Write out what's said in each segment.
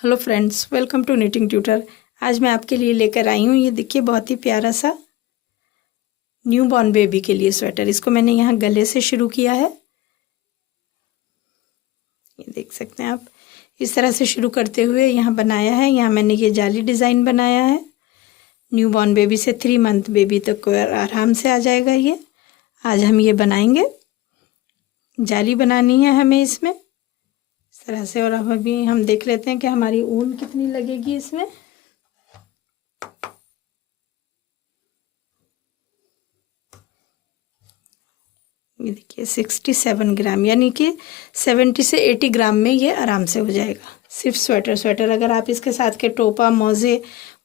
Hello friends, welcome to knitting tutor. आज मैं आपके लिए लेकर आई हूँ, ये देखिए बहुत ही प्यारा सा न्यू बॉर्न बेबी के लिए स्वेटर। इसको मैंने यहाँ गले से शुरू किया है, ये देख सकते हैं आप। इस तरह से शुरू करते हुए यहाँ बनाया है। यहाँ मैंने ये जाली डिज़ाइन बनाया है। न्यू बॉर्न बेबी से 3 मंथ बेबी तक को आराम से आ जाएगा ये। आज हम ये बनाएंगे, जाली बनानी है हमें इसमें इस तरह से। और अब अभी हम देख लेते हैं कि हमारी ऊन कितनी लगेगी इसमें। ये देखिए 67 ग्राम, यानी कि 70 से 80 ग्राम में ये आराम से हो जाएगा। सिर्फ स्वेटर अगर आप इसके साथ के टोपा मोजे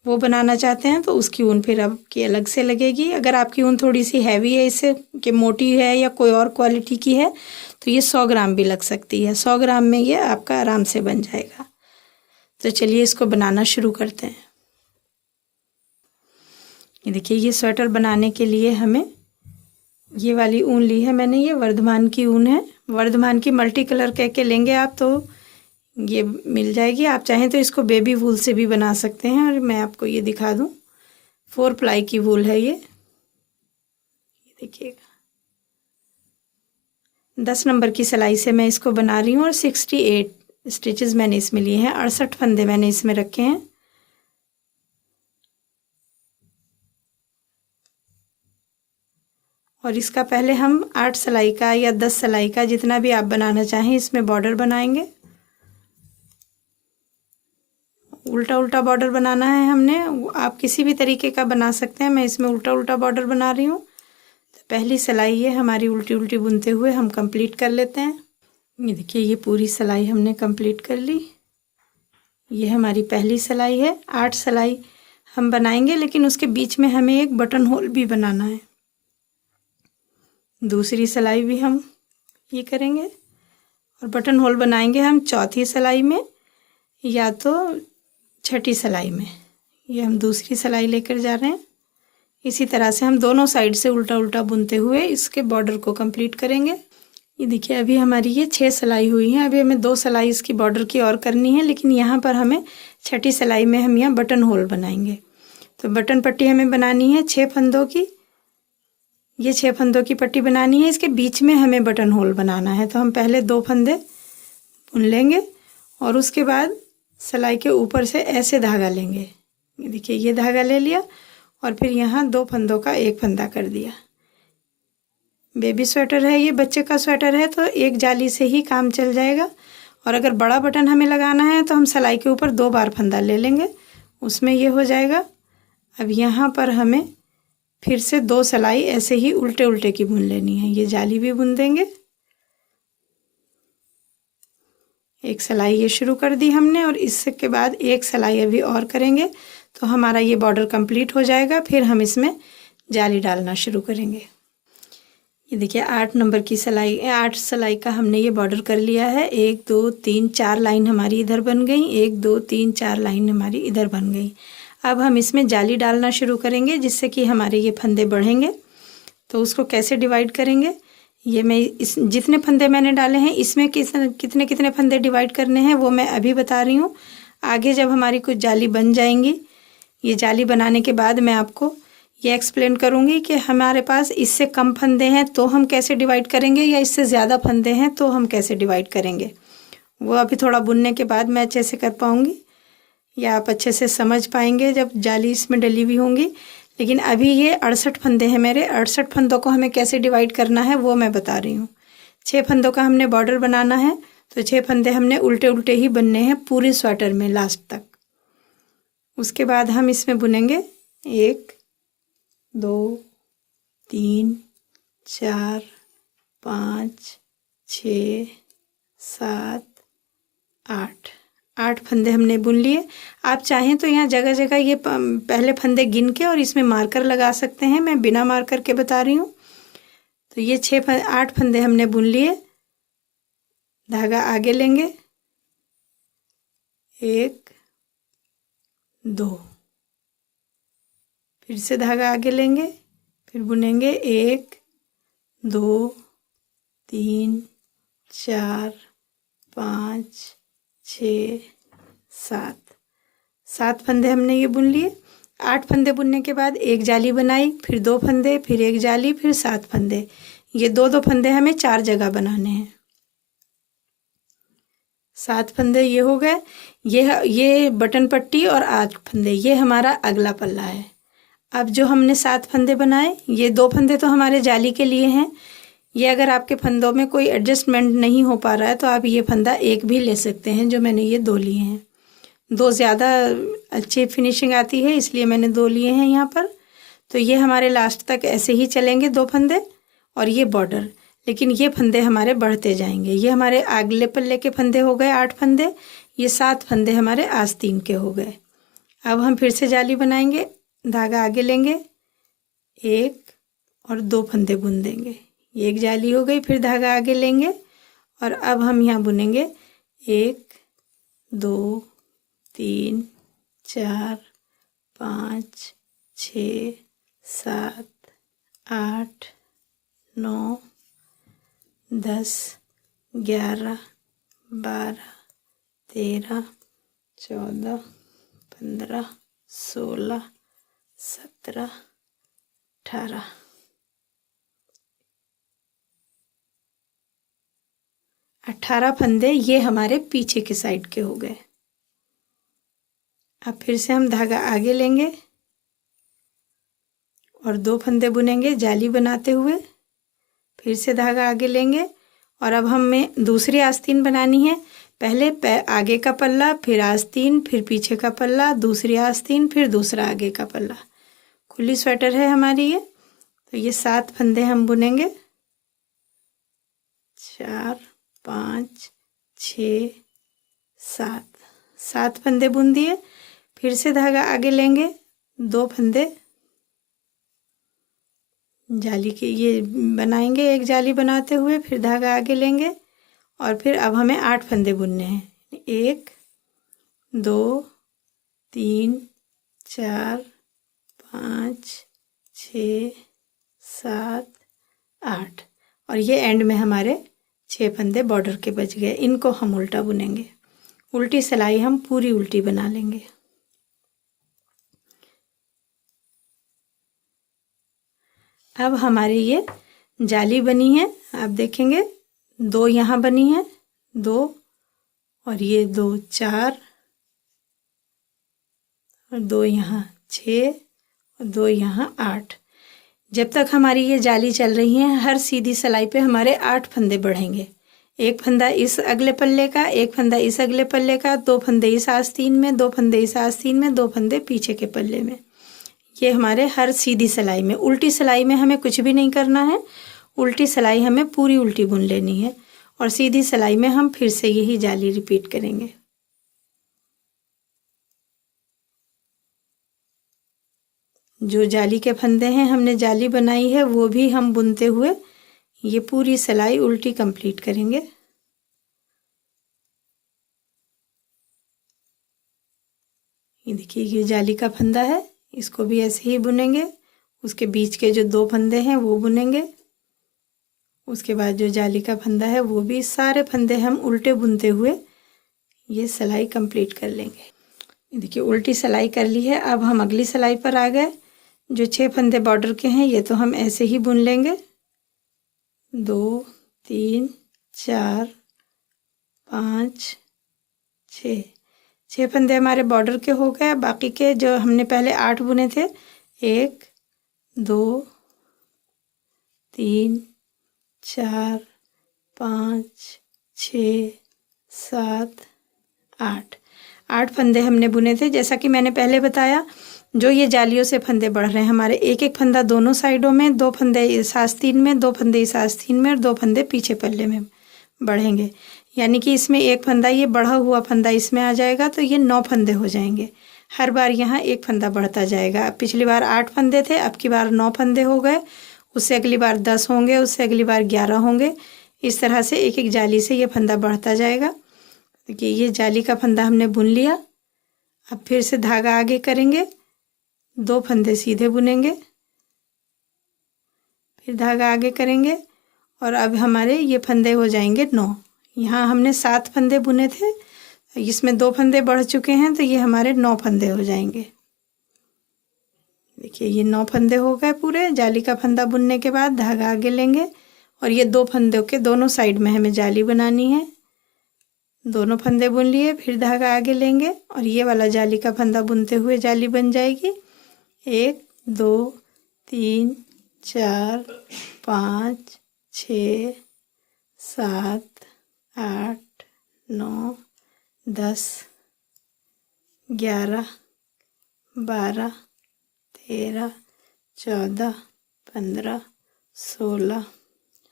वो बनाना चाहते हैं तो उसकी ऊन फिर आपकी अलग से लगेगी। अगर आपकी ऊन थोड़ी सी हैवी है, इससे कि मोटी है या कोई और क्वालिटी की है, तो ये 100 ग्राम भी लग सकती है। 100 ग्राम में ये आपका आराम से बन जाएगा। तो चलिए इसको बनाना शुरू करते हैं। ये देखिए, ये स्वेटर बनाने के लिए हमें ये वाली ऊन ली है मैंने। ये वर्धमान की ऊन है। वर्धमान की मल्टी कलर कह के लेंगे आप तो ये मिल जाएगी। आप चाहें तो इसको बेबी वूल से भी बना सकते हैं। और मैं आपको ये दिखा दूं, 4 प्लाई की वूल है ये देखिएगा। 10 नंबर की सिलाई से मैं इसको बना रही हूँ और 68 स्टिचेस मैंने इसमें लिए हैं। 68 फंदे मैंने इसमें रखे हैं। और इसका पहले हम 8 सिलाई का या 10 सिलाई का, जितना भी आप बनाना चाहें, इसमें बॉर्डर बनाएंगे। उल्टा उल्टा बॉर्डर बनाना है हमने। आप किसी भी तरीके का बना सकते हैं। मैं इसमें उल्टा उल्टा बॉर्डर बना रही हूँ। तो पहली सिलाई ये हमारी उल्टी उल्टी बुनते हुए हम कंप्लीट कर लेते हैं। ये देखिए, ये पूरी सिलाई हमने कंप्लीट कर ली। ये हमारी पहली सिलाई है। 8 सिलाई हम बनाएंगे, लेकिन उसके बीच में हमें एक बटन होल भी बनाना है। दूसरी सिलाई भी हम ये करेंगे और बटन होल बनाएंगे हम चौथी सिलाई में या तो छठी सिलाई में। ये हम दूसरी सिलाई लेकर जा रहे हैं। इसी तरह से हम दोनों साइड से उल्टा उल्टा बुनते हुए इसके बॉर्डर को कंप्लीट करेंगे। ये देखिए, अभी हमारी ये 6 सिलाई हुई है। अभी हमें 2 सिलाई इसकी बॉर्डर की और करनी है, लेकिन यहाँ पर हमें छठी सिलाई में हम यहाँ बटन होल बनाएंगे। तो बटन पट्टी हमें बनानी है 6 फंदों की। ये 6 फंदों की पट्टी बनानी है। इसके बीच में हमें बटन होल बनाना है। तो हम पहले 2 फंदे बुन लेंगे और उसके बाद सिलाई के ऊपर से ऐसे धागा लेंगे। ये देखिए, ये धागा ले लिया और फिर यहाँ 2 फंदों का एक फंदा कर दिया। बेबी स्वेटर है ये, बच्चे का स्वेटर है, तो एक जाली से ही काम चल जाएगा। और अगर बड़ा बटन हमें लगाना है तो हम सिलाई के ऊपर 2 बार फंदा ले लेंगे, उसमें ये हो जाएगा। अब यहाँ पर हमें फिर से 2 सिलाई ऐसे ही उल्टे उल्टे की बुन लेनी है। ये जाली भी बुन देंगे। एक सिलाई ये शुरू कर दी हमने और इसके बाद एक सिलाई अभी और करेंगे तो हमारा ये बॉर्डर कंप्लीट हो जाएगा। फिर हम इसमें जाली डालना शुरू करेंगे। ये देखिए, 8 नंबर की सिलाई, 8 सिलाई का हमने ये बॉर्डर कर लिया है। 1 2 3 4 लाइन हमारी इधर बन गई। 1 2 3 4 लाइन हमारी इधर बन गई। अब हम इसमें जाली डालना शुरू करेंगे, जिससे कि हमारे ये फंदे बढ़ेंगे। तो उसको कैसे डिवाइड करेंगे, ये मैं इस जितने फंदे मैंने डाले हैं इसमें कितने कितने फंदे डिवाइड करने हैं वो मैं अभी बता रही हूँ। आगे जब हमारी कुछ जाली बन जाएंगी, ये जाली बनाने के बाद मैं आपको ये एक्सप्लेन करूँगी कि हमारे पास इससे कम फंदे हैं तो हम कैसे डिवाइड करेंगे, या इससे ज़्यादा फंदे हैं तो हम कैसे डिवाइड करेंगे। वो अभी थोड़ा बुनने के बाद मैं अच्छे से कर पाऊँगी, या आप अच्छे से समझ पाएंगे जब जाली इसमें डली हुई होंगी। लेकिन अभी ये 68 फंदे हैं मेरे। 68 फंदों को हमें कैसे डिवाइड करना है वो मैं बता रही हूँ। 6 फंदों का हमने बॉर्डर बनाना है, तो 6 फंदे हमने उल्टे उल्टे ही बनने हैं पूरी स्वेटर में लास्ट तक। उसके बाद हम इसमें बुनेंगे 1 2 3 4 5 6 7 8 फंदे हमने बुन लिए। आप चाहें तो यहाँ जगह जगह ये पहले फंदे गिन के और इसमें मार्कर लगा सकते हैं। मैं बिना मार्कर के बता रही हूँ। तो ये 8 फंदे हमने बुन लिए। धागा आगे लेंगे, 1 2, फिर से धागा आगे लेंगे, फिर बुनेंगे 1 2 3 4 5 6 7 फंदे हमने ये बुन लिए। 8 फंदे बुनने के बाद एक जाली बनाई, फिर 2 फंदे, फिर एक जाली, फिर 7 फंदे। ये 2-2 फंदे हमें 4 जगह बनाने हैं। 7 फंदे ये हो गए। ये बटन पट्टी और 8 फंदे ये हमारा अगला पल्ला है। अब जो हमने 7 फंदे बनाए, ये 2 फंदे तो हमारे जाली के लिए हैं। ये अगर आपके फंदों में कोई एडजस्टमेंट नहीं हो पा रहा है तो आप ये फंदा एक भी ले सकते हैं, जो मैंने ये 2 लिए हैं। 2 ज़्यादा अच्छी फिनिशिंग आती है, इसलिए मैंने 2 लिए हैं यहाँ पर। तो ये हमारे लास्ट तक ऐसे ही चलेंगे 2 फंदे और ये बॉर्डर, लेकिन ये फंदे हमारे बढ़ते जाएंगे। ये हमारे अगले पल्ले के फंदे हो गए 8 फंदे। ये 7 फंदे हमारे आस्तीन के हो गए। अब हम फिर से जाली बनाएंगे, धागा आगे लेंगे, 1 और 2 फंदे बुन देंगे। ये एक जाली हो गई। फिर धागा आगे लेंगे और अब हम यहाँ बुनेंगे 1 2 3 4 5 6 7 8 9 10 11 12 13 14 15 16 17 18 18 फंदे ये हमारे पीछे के साइड के हो गए। अब फिर से हम धागा आगे लेंगे और 2 फंदे बुनेंगे जाली बनाते हुए। फिर से धागा आगे लेंगे और अब हमें दूसरी आस्तीन बनानी है। पहले आगे का पल्ला, फिर आस्तीन, फिर पीछे का पल्ला, दूसरी आस्तीन, फिर दूसरा आगे का पल्ला। खुली स्वेटर है हमारी ये। तो ये 7 फंदे हम बुनेंगे, 4 5 6 7 फंदे बुन दिए। फिर से धागा आगे लेंगे, 2 फंदे जाली के ये बनाएंगे, एक जाली बनाते हुए। फिर धागा आगे लेंगे और फिर अब हमें 8 फंदे बुनने हैं। 1 2 3 4 5 6 7 8 और ये एंड में हमारे 6 फंदे बॉर्डर के बच गए। इनको हम उल्टा बुनेंगे। उल्टी सिलाई हम पूरी उल्टी बना लेंगे। अब हमारी ये जाली बनी है। आप देखेंगे 2 यहाँ बनी है, 2 और ये 2 4 और 2 यहाँ 6 और 2 यहाँ 8। जब तक हमारी ये जाली चल रही है, हर सीधी सिलाई पे हमारे 8 फंदे बढ़ेंगे। एक फंदा इस अगले पल्ले का, एक फंदा इस अगले पल्ले का, 2 फंदे इस आस्तीन में, 2 फंदे इस आस्तीन में, 2 फंदे पीछे के पल्ले में। ये हमारे हर सीधी सिलाई में। उल्टी सिलाई में हमें कुछ भी नहीं करना है। उल्टी सिलाई हमें पूरी उल्टी बुन लेनी है और सीधी सिलाई में हम फिर से यही जाली रिपीट करेंगे। जो जाली के फंदे हैं हमने जाली बनाई है, वो भी हम बुनते हुए ये पूरी सिलाई उल्टी कंप्लीट करेंगे। ये देखिए, ये जाली का फंदा है, इसको भी ऐसे ही बुनेंगे। उसके बीच के जो 2 फंदे हैं वो बुनेंगे। उसके बाद जो जाली का फंदा है वो भी, सारे फंदे हम उल्टे बुनते हुए ये सिलाई कंप्लीट कर लेंगे। देखिए, उल्टी सिलाई कर ली है। अब हम अगली सिलाई पर आ गए। जो 6 फंदे बॉर्डर के हैं ये तो हम ऐसे ही बुन लेंगे। 2 3 4 5 6 फंदे हमारे बॉर्डर के हो गए। बाकी के जो हमने पहले 8 बुने थे, 1 2 3 4 5 6 7 8 फंदे हमने बुने थे। जैसा कि मैंने पहले बताया, जो ये जालियों से फंदे बढ़ रहे हैं हमारे, एक एक फंदा दोनों साइडों में, 2 फंदे इस आस्तीन में, 2 फंदे इस आस्तीन में और 2 फंदे पीछे पल्ले में बढ़ेंगे। यानी कि इसमें एक फंदा, ये बढ़ा हुआ फंदा इसमें आ जाएगा तो ये 9 फंदे हो जाएंगे। हर बार यहाँ एक फंदा बढ़ता जाएगा। पिछली बार 8 फंदे थे, अब की बार 9 फंदे हो गए। उससे अगली बार 10 होंगे, उससे अगली बार 11 होंगे। इस तरह से एक एक जाली से ये फंदा बढ़ता जाएगा। देखिए, ये जाली का फंदा हमने बुन लिया। अब फिर से धागा आगे करेंगे, 2 फंदे सीधे बुनेंगे, फिर धागा आगे करेंगे और अब हमारे ये फंदे हो जाएंगे 9। यहाँ हमने 7 फंदे बुने थे, इसमें 2 फंदे बढ़ चुके हैं तो ये हमारे 9 फंदे हो जाएंगे। देखिए ये 9 फंदे हो गए पूरे। जाली का फंदा बुनने के बाद धागा आगे लेंगे और ये 2 फंदों के दोनों साइड में हमें जाली बनानी है। दोनों फंदे बुन लिए, फिर धागा आगे लेंगे और ये वाला जाली का फंदा बुनते हुए जाली बन जाएगी। 1 2 3 4 5 6 7 8 9 10 11 12 13 14 15 16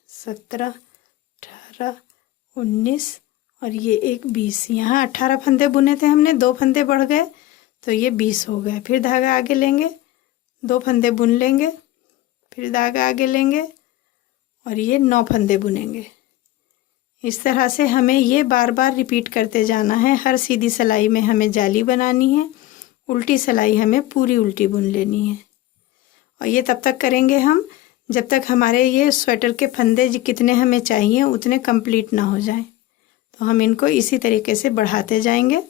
17 18 19 और ये एक 20। यहाँ 18 फंदे बुने थे हमने, 2 फंदे बढ़ गए तो ये 20 हो गए। फिर धागा आगे लेंगे, 2 फंदे बुन लेंगे, फिर धागा आगे लेंगे और ये 9 फंदे बुनेंगे। इस तरह से हमें ये बार बार रिपीट करते जाना है। हर सीधी सिलाई में हमें जाली बनानी है, उल्टी सिलाई हमें पूरी उल्टी बुन लेनी है। और ये तब तक करेंगे हम जब तक हमारे ये स्वेटर के फंदे कितने हमें चाहिए उतने कंप्लीट ना हो जाएं। तो हम इनको इसी तरीके से बढ़ाते जाएंगे।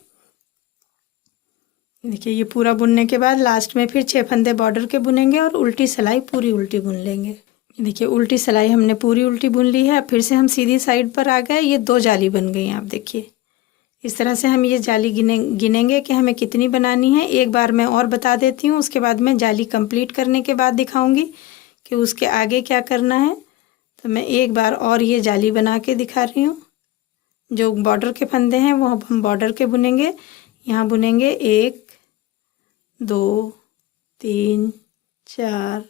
देखिए ये पूरा बुनने के बाद लास्ट में फिर 6 फंदे बॉर्डर के बुनेंगे और उल्टी सिलाई पूरी उल्टी बुन लेंगे। देखिए उल्टी सिलाई हमने पूरी उल्टी बुन ली है। अब फिर से हम सीधी साइड पर आ गए। ये 2 जाली बन गई हैं। आप देखिए इस तरह से हम ये जाली गिनेंगे कि हमें कितनी बनानी है। एक बार मैं और बता देती हूँ, उसके बाद मैं जाली कंप्लीट करने के बाद दिखाऊंगी कि उसके आगे क्या करना है। तो मैं एक बार और ये जाली बना के दिखा रही हूँ। जो बॉर्डर के फंदे हैं वो हम बॉर्डर के बुनेंगे। यहाँ बुनेंगे 1 2 3 4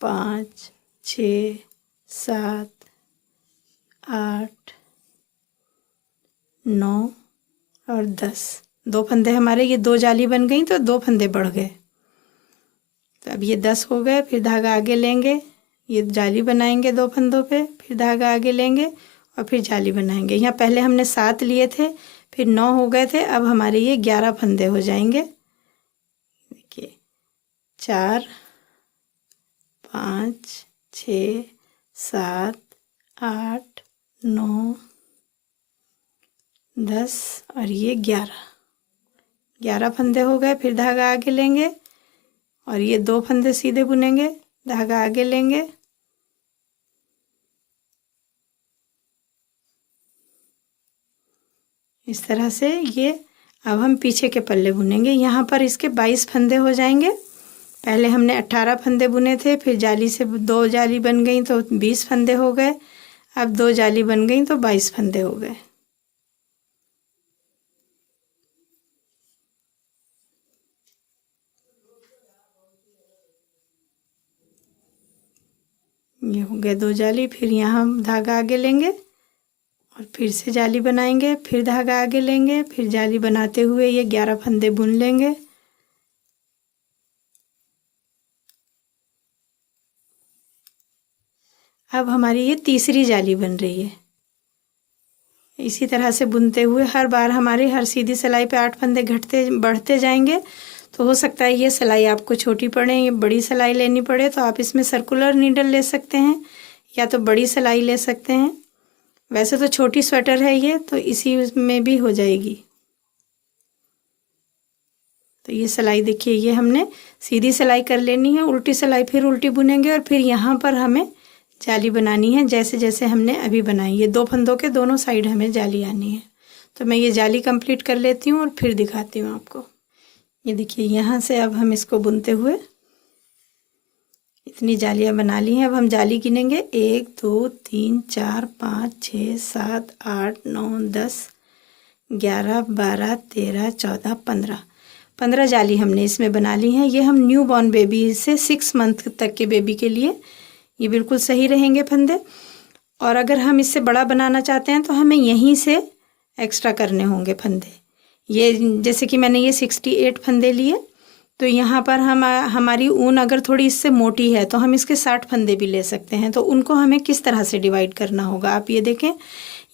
5 6 7 8 9 और 10। 2 फंदे हमारे ये 2 जाली बन गई तो 2 फंदे बढ़ गए। तो अब ये 10 हो गए। फिर धागा आगे लेंगे, ये जाली बनाएंगे 2 फंदों पे, फिर धागा आगे लेंगे और फिर जाली बनाएंगे। यहाँ पहले हमने 7 लिए थे, फिर 9 हो गए थे। अब हमारे ये 11 फंदे हो जाएंगे। देखिए 4 5 6 7 8 9 10 और ये 11 फंदे हो गए। फिर धागा आगे लेंगे और ये 2 फंदे सीधे बुनेंगे, धागा आगे लेंगे, इस तरह से ये। अब हम पीछे के पल्ले बुनेंगे। यहाँ पर इसके 22 फंदे हो जाएंगे। पहले हमने 18 फंदे बुने थे, फिर जाली से 2 जाली बन गई तो 20 फंदे हो गए। अब 2 जाली बन गई तो 22 फंदे हो गए। ये हो गए 2 जाली। फिर यहाँ हम धागा आगे लेंगे और फिर से जाली बनाएंगे, फिर धागा आगे लेंगे, फिर जाली बनाते हुए ये 11 फंदे बुन लेंगे। अब हमारी ये तीसरी जाली बन रही है। इसी तरह से बुनते हुए हर बार हमारी हर सीधी सिलाई पे 8 फंदे घटते बढ़ते जाएंगे। तो हो सकता है ये सिलाई आपको छोटी पड़े, ये बड़ी सिलाई लेनी पड़े तो आप इसमें सर्कुलर नीडल ले सकते हैं या तो बड़ी सिलाई ले सकते हैं। वैसे तो छोटी स्वेटर है ये, तो इसी में भी हो जाएगी। तो ये सिलाई देखिए, ये हमने सीधी सिलाई कर लेनी है, उल्टी सिलाई फिर उल्टी बुनेंगे और फिर यहाँ पर हमें जाली बनानी है जैसे जैसे हमने अभी बनाई। ये 2 फंदों के दोनों साइड हमें जाली आनी है। तो मैं ये जाली कंप्लीट कर लेती हूँ और फिर दिखाती हूँ आपको। ये देखिए यहाँ से अब हम इसको बुनते हुए इतनी जालियाँ बना ली हैं। अब हम जाली गिनेंगे 1 2 3 4 5 6 7 8 9 10 11 12 13 14 15 जाली हमने इसमें बना ली हैं। ये हम न्यू बॉर्न बेबी से 6 मंथ तक के बेबी के लिए ये बिल्कुल सही रहेंगे फंदे। और अगर हम इससे बड़ा बनाना चाहते हैं तो हमें यहीं से एक्स्ट्रा करने होंगे फंदे। ये जैसे कि मैंने ये 68 फंदे लिए, तो यहाँ पर हमारी ऊन अगर थोड़ी इससे मोटी है तो हम इसके 60 फंदे भी ले सकते हैं। तो उनको हमें किस तरह से डिवाइड करना होगा, आप ये देखें।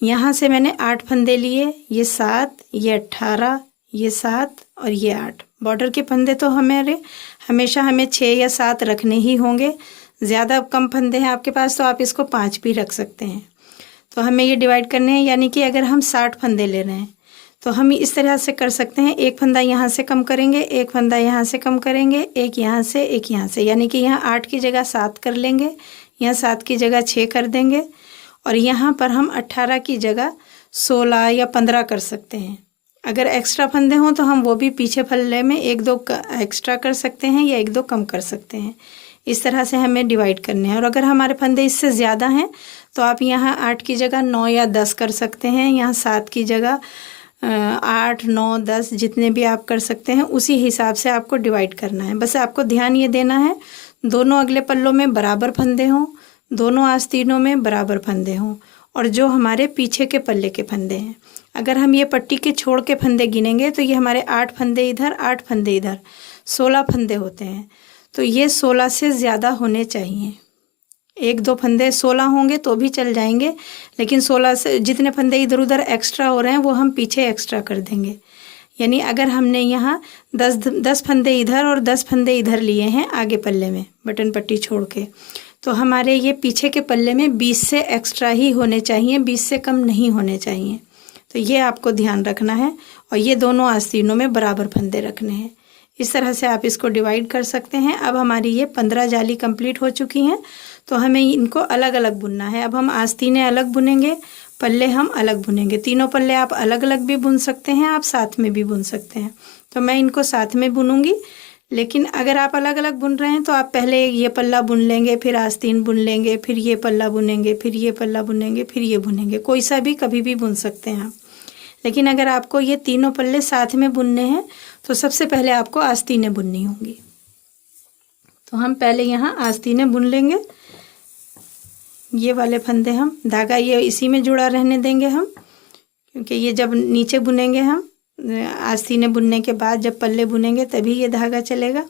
यहाँ से मैंने 8 फंदे लिए, ये 7, ये 18, ये 7 और ये 8। बॉर्डर के फंदे तो हमेशा हमें 6 या 7 रखने ही होंगे। ज़्यादा कम फंदे हैं आपके पास तो आप इसको 5 भी रख सकते हैं। तो हमें ये डिवाइड करने हैं, यानी कि अगर हम 60 फंदे ले रहे हैं तो हम इस तरह से कर सकते हैं, एक फंदा यहाँ से कम करेंगे, एक फंदा यहाँ से कम करेंगे, एक यहाँ से, एक यहाँ से, यानी कि यहाँ 8 की जगह 7 कर लेंगे, यहाँ 7 की जगह 6 कर देंगे, और यहाँ पर हम 18 की जगह 16 या 15 कर सकते हैं। अगर एक्स्ट्रा फंदे हों तो हम वो भी पीछे पल्ले में 1-2 एक्स्ट्रा कर सकते हैं या 1-2 कम कर सकते हैं। इस तरह से हमें डिवाइड करने हैं। और अगर हमारे फंदे इससे ज़्यादा हैं तो आप यहाँ 8 की जगह 9 या 10 कर सकते हैं, यहाँ 7 की जगह 8, 9, 10 जितने भी आप कर सकते हैं, उसी हिसाब से आपको डिवाइड करना है। बस आपको ध्यान ये देना है दोनों अगले पल्लों में बराबर फंदे हों, दोनों आस्तीनों में बराबर फंदे हों, और जो हमारे पीछे के पल्ले के फंदे हैं, अगर हम ये पट्टी के छोड़ के फंदे गिनेंगे तो ये हमारे 8 फंदे इधर, 8 फंदे इधर, 16 फंदे होते हैं। तो ये 16 से ज़्यादा होने चाहिए। 1-2 फंदे 16 होंगे तो भी चल जाएंगे, लेकिन 16 से जितने फंदे इधर उधर एक्स्ट्रा हो रहे हैं वो हम पीछे एक्स्ट्रा कर देंगे। यानी अगर हमने यहाँ 10 फंदे इधर और 10 फंदे इधर लिए हैं आगे पल्ले में बटन पट्टी छोड़ के, तो हमारे ये पीछे के पल्ले में 20 से एक्स्ट्रा ही होने चाहिए, 20 से कम नहीं होने चाहिए। तो ये आपको ध्यान रखना है, और ये दोनों आस्तीनों में बराबर फंदे रखने हैं। इस तरह से आप इसको डिवाइड कर सकते हैं। अब हमारी ये 15 जाली कंप्लीट हो चुकी हैं, तो हमें इनको अलग अलग बुनना है। अब हम आस्तीनें अलग बुनेंगे, पल्ले हम अलग बुनेंगे। तीनों पल्ले आप अलग अलग भी बुन सकते हैं, आप साथ में भी बुन सकते हैं। तो मैं इनको साथ में बुनूंगी, लेकिन अगर आप अलग अलग बुन रहे हैं तो आप पहले ये पल्ला बुन लेंगे, फिर आस्तीन बुन लेंगे, फिर ये पल्ला बुनेंगे, फिर ये पल्ला बुनेंगे, फिर ये बुनेंगे। कोई सा भी कभी भी बुन सकते हैं आप। लेकिन अगर आपको ये तीनों पल्ले साथ में बुनने हैं तो सबसे पहले आपको आस्तीनें बुननी होंगी। तो हम पहले यहाँ आस्तीनें बुन लेंगे। ये वाले फंदे हम धागा ये इसी में जुड़ा रहने देंगे हम, क्योंकि ये जब नीचे बुनेंगे हम आस्तीनें बुनने के बाद जब पल्ले बुनेंगे तभी ये धागा चलेगा।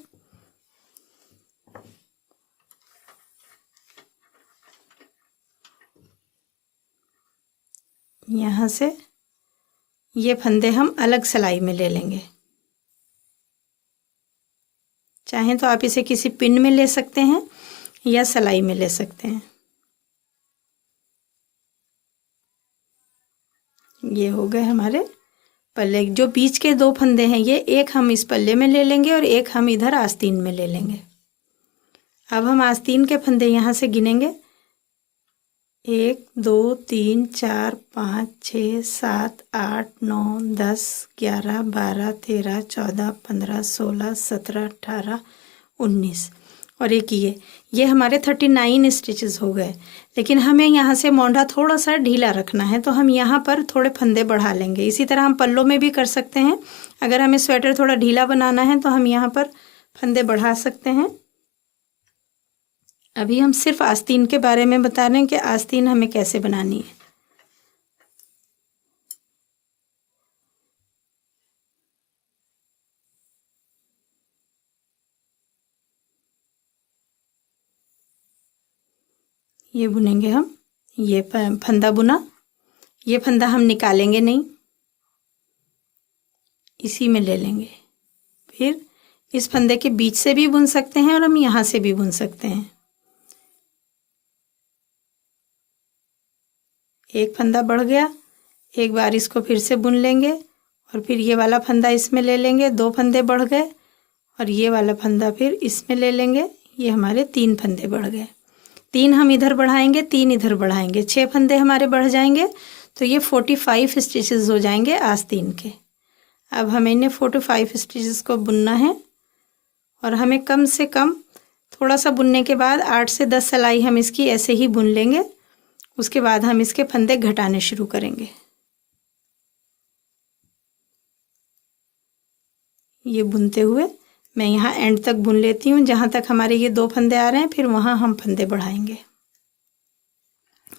यहाँ से ये फंदे हम अलग सिलाई में ले लेंगे। चाहें तो आप इसे किसी पिन में ले सकते हैं या सिलाई में ले सकते हैं। ये हो गए हमारे पल्ले। जो बीच के 2 फंदे हैं ये एक हम इस पल्ले में ले लेंगे और एक हम इधर आस्तीन में ले लेंगे। अब हम आस्तीन के फंदे यहाँ से गिनेंगे 1, 2, 3, 4, 5, 6, 7, 8, 9, 10, 11, 12, 13, 14, 15, 16, 17, 18, 19 और एक ये हमारे 39 स्टिचेस हो गए। लेकिन हमें यहाँ से मोंढा थोड़ा सा ढीला रखना है, तो हम यहाँ पर थोड़े फंदे बढ़ा लेंगे। इसी तरह हम पल्लों में भी कर सकते हैं। अगर हमें स्वेटर थोड़ा ढीला बनाना है तो हम यहाँ पर फंदे बढ़ा सकते हैं। अभी हम सिर्फ आस्तीन के बारे में बता रहे हैं कि आस्तीन हमें कैसे बनानी है। ये बुनेंगे हम, ये फंदा बुना, ये फंदा हम निकालेंगे नहीं, इसी में ले लेंगे। फिर इस फंदे के बीच से भी बुन सकते हैं और हम यहाँ से भी बुन सकते हैं। एक फंदा बढ़ गया, एक बार इसको फिर से बुन लेंगे और फिर ये वाला फंदा इसमें ले लेंगे। 2 फंदे बढ़ गए और ये वाला फंदा फिर इसमें ले लेंगे। ये हमारे 3 फंदे बढ़ गए। 3 हम इधर बढ़ाएंगे, 3 इधर बढ़ाएंगे, 6 फंदे हमारे बढ़ जाएंगे। तो ये 45 स्टिचेस हो जाएंगे आस्तीन के। अब हमें इन्हें 45 स्टिचेस को बुनना है और हमें कम से कम थोड़ा सा बुनने के बाद 8 से 10 सिलाई हम इसकी ऐसे ही बुन लेंगे। उसके बाद हम इसके फंदे घटाने शुरू करेंगे। ये बुनते हुए मैं यहाँ एंड तक बुन लेती हूँ, जहाँ तक हमारे ये 2 फंदे आ रहे हैं, फिर वहाँ हम फंदे बढ़ाएंगे।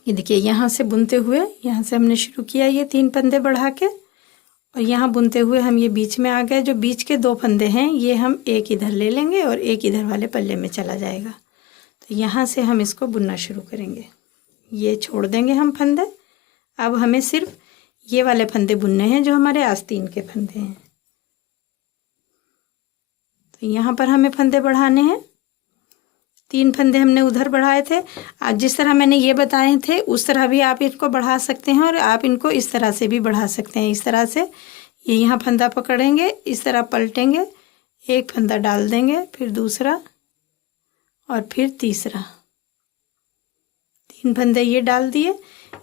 ये देखिए यहाँ से बुनते हुए, यहाँ से हमने शुरू किया ये 3 फंदे बढ़ा के, और यहाँ बुनते हुए हम ये बीच में आ गए। जो बीच के 2 फंदे हैं ये हम एक इधर ले लेंगे और एक इधर वाले पल्ले में चला जाएगा। तो यहाँ से हम इसको बुनना शुरू करेंगे। ये छोड़ देंगे हम फंदे। अब हमें सिर्फ ये वाले फंदे बुनने हैं जो हमारे आस्तीन के फंदे हैं। तो यहाँ पर हमें फंदे बढ़ाने हैं। 3 फंदे हमने उधर बढ़ाए थे। आज जिस तरह मैंने ये बताए थे उस तरह भी आप इनको बढ़ा सकते हैं और आप इनको इस तरह से भी बढ़ा सकते हैं। इस तरह से ये यहाँ फंदा पकड़ेंगे, इस तरह पलटेंगे, एक फंदा डाल देंगे, फिर दूसरा और फिर तीसरा, 3 फंदे ये डाल दिए।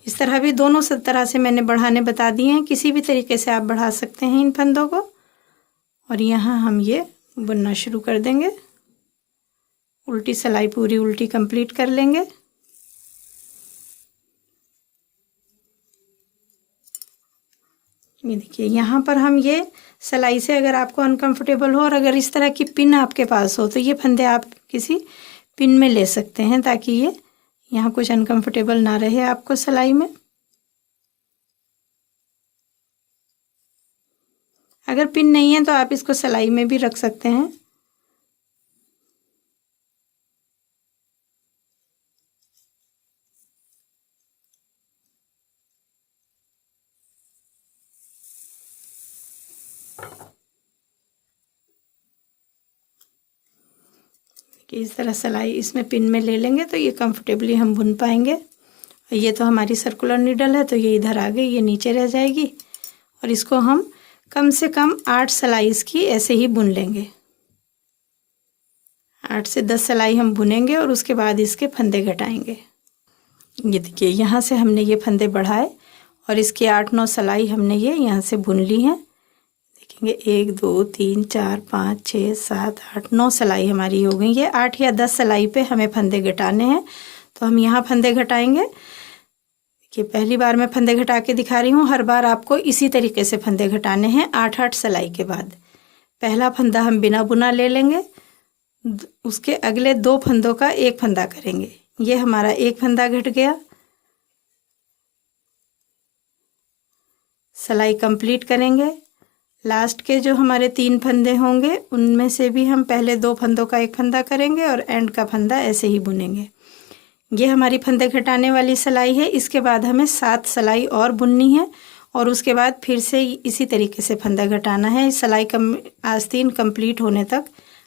इस तरह भी दोनों तरह से मैंने बढ़ाने बता दिए हैं, किसी भी तरीके से आप बढ़ा सकते हैं इन फंदों को। और यहाँ हम ये बुनना शुरू कर देंगे, उल्टी सिलाई पूरी उल्टी कंप्लीट कर लेंगे। ये देखिए यहाँ पर हम ये सिलाई से अगर आपको अनकंफर्टेबल हो और अगर इस तरह की पिन आपके पास हो तो ये फंदे आप किसी पिन में ले सकते हैं, ताकि ये यहाँ कुछ अनकंफर्टेबल ना रहे आपको सिलाई में। अगर पिन नहीं है तो आप इसको सिलाई में भी रख सकते हैं। कि इस तरह सिलाई इसमें पिन में ले लेंगे तो ये कंफर्टेबली हम बुन पाएंगे। ये तो हमारी सर्कुलर नीडल है तो ये इधर आ गई, ये नीचे रह जाएगी और इसको हम कम से कम 8 सिलाई इसकी ऐसे ही बुन लेंगे। 8 से 10 सिलाई हम बुनेंगे और उसके बाद इसके फंदे घटाएंगे। ये देखिए यहाँ से हमने ये फंदे बढ़ाए और इसके 8-9 सिलाई हमने ये यहाँ से बुन ली हैं। देखेंगे 1 2 3 4 5 6 7 8 9 सिलाई हमारी हो गई। ये 8 या 10 सिलाई पे हमें फंदे घटाने हैं, तो हम यहाँ फंदे घटाएंगे। कि पहली बार मैं फंदे घटा के दिखा रही हूँ, हर बार आपको इसी तरीके से फंदे घटाने हैं। 8-8 सिलाई के बाद पहला फंदा हम बिना बुना ले लेंगे, उसके अगले 2 फंदों का एक फंदा करेंगे। ये हमारा एक फंदा घट गया, सिलाई कंप्लीट करेंगे। लास्ट के जो हमारे 3 फंदे होंगे उनमें से भी हम पहले 2 फंदों का एक फंदा करेंगे और एंड का फंदा ऐसे ही बुनेंगे। ये हमारी फंदे घटाने वाली सिलाई है। इसके बाद हमें 7 सिलाई और बुननी है और उसके बाद फिर से इसी तरीके से फंदा घटाना है। सिलाई आस्तीन कंप्लीट होने तक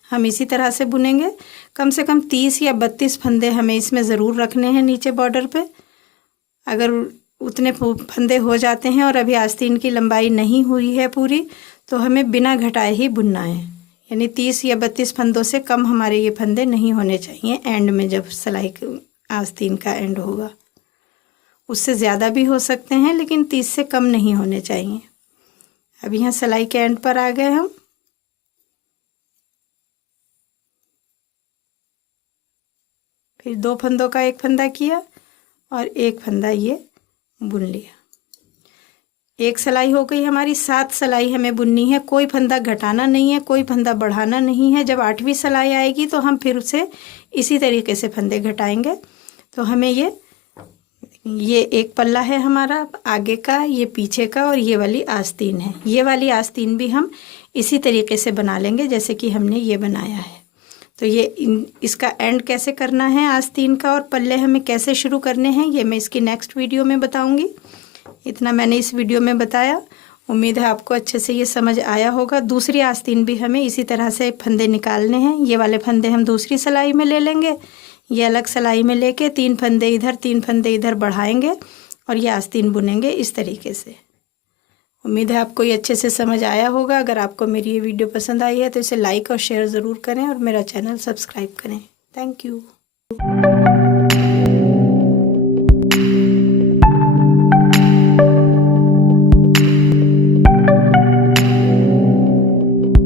हम इसी तरह से बुनेंगे। कम से कम 30 या 32 फंदे हमें इसमें ज़रूर रखने हैं नीचे बॉर्डर पे। अगर उतने फंदे हो जाते हैं और अभी आस्तीन की लंबाई नहीं हुई है पूरी, तो हमें बिना घटाए ही बुनना है। यानी 30 या 32 फंदों से कम हमारे ये फंदे नहीं होने चाहिए एंड में, जब सिलाई आस्तीन का एंड होगा। उससे ज़्यादा भी हो सकते हैं लेकिन 30 से कम नहीं होने चाहिए। अब यहाँ सिलाई के एंड पर आ गए हम। फिर 2 फंदों का एक फंदा किया और एक फंदा ये बुन लिया। एक सिलाई हो गई हमारी। 7 सिलाई हमें बुननी है, कोई फंदा घटाना नहीं है, कोई फंदा बढ़ाना नहीं है। जब 8वीं सिलाई आएगी तो हम फिर उसे इसी तरीके से फंदे घटाएंगे। तो हमें ये एक पल्ला है हमारा आगे का, ये पीछे का और ये वाली आस्तीन है। ये वाली आस्तीन भी हम इसी तरीके से बना लेंगे जैसे कि हमने ये बनाया है। तो ये इसका एंड कैसे करना है आस्तीन का और पल्ले हमें कैसे शुरू करने हैं, ये मैं इसकी नेक्स्ट वीडियो में बताऊंगी। इतना मैंने इस वीडियो में बताया। उम्मीद है आपको अच्छे से ये समझ आया होगा। दूसरी आस्तीन भी हमें इसी तरह से फंदे निकालने हैं। ये वाले फंदे हम दूसरी सिलाई में ले लेंगे, ये अलग सिलाई में लेके 3 फंदे इधर 3 फंदे इधर बढ़ाएंगे और ये आस्तीन बुनेंगे इस तरीके से। उम्मीद है आपको ये अच्छे से समझ आया होगा। अगर आपको मेरी ये वीडियो पसंद आई है तो इसे लाइक और शेयर ज़रूर करें और मेरा चैनल सब्सक्राइब करें। Thank you.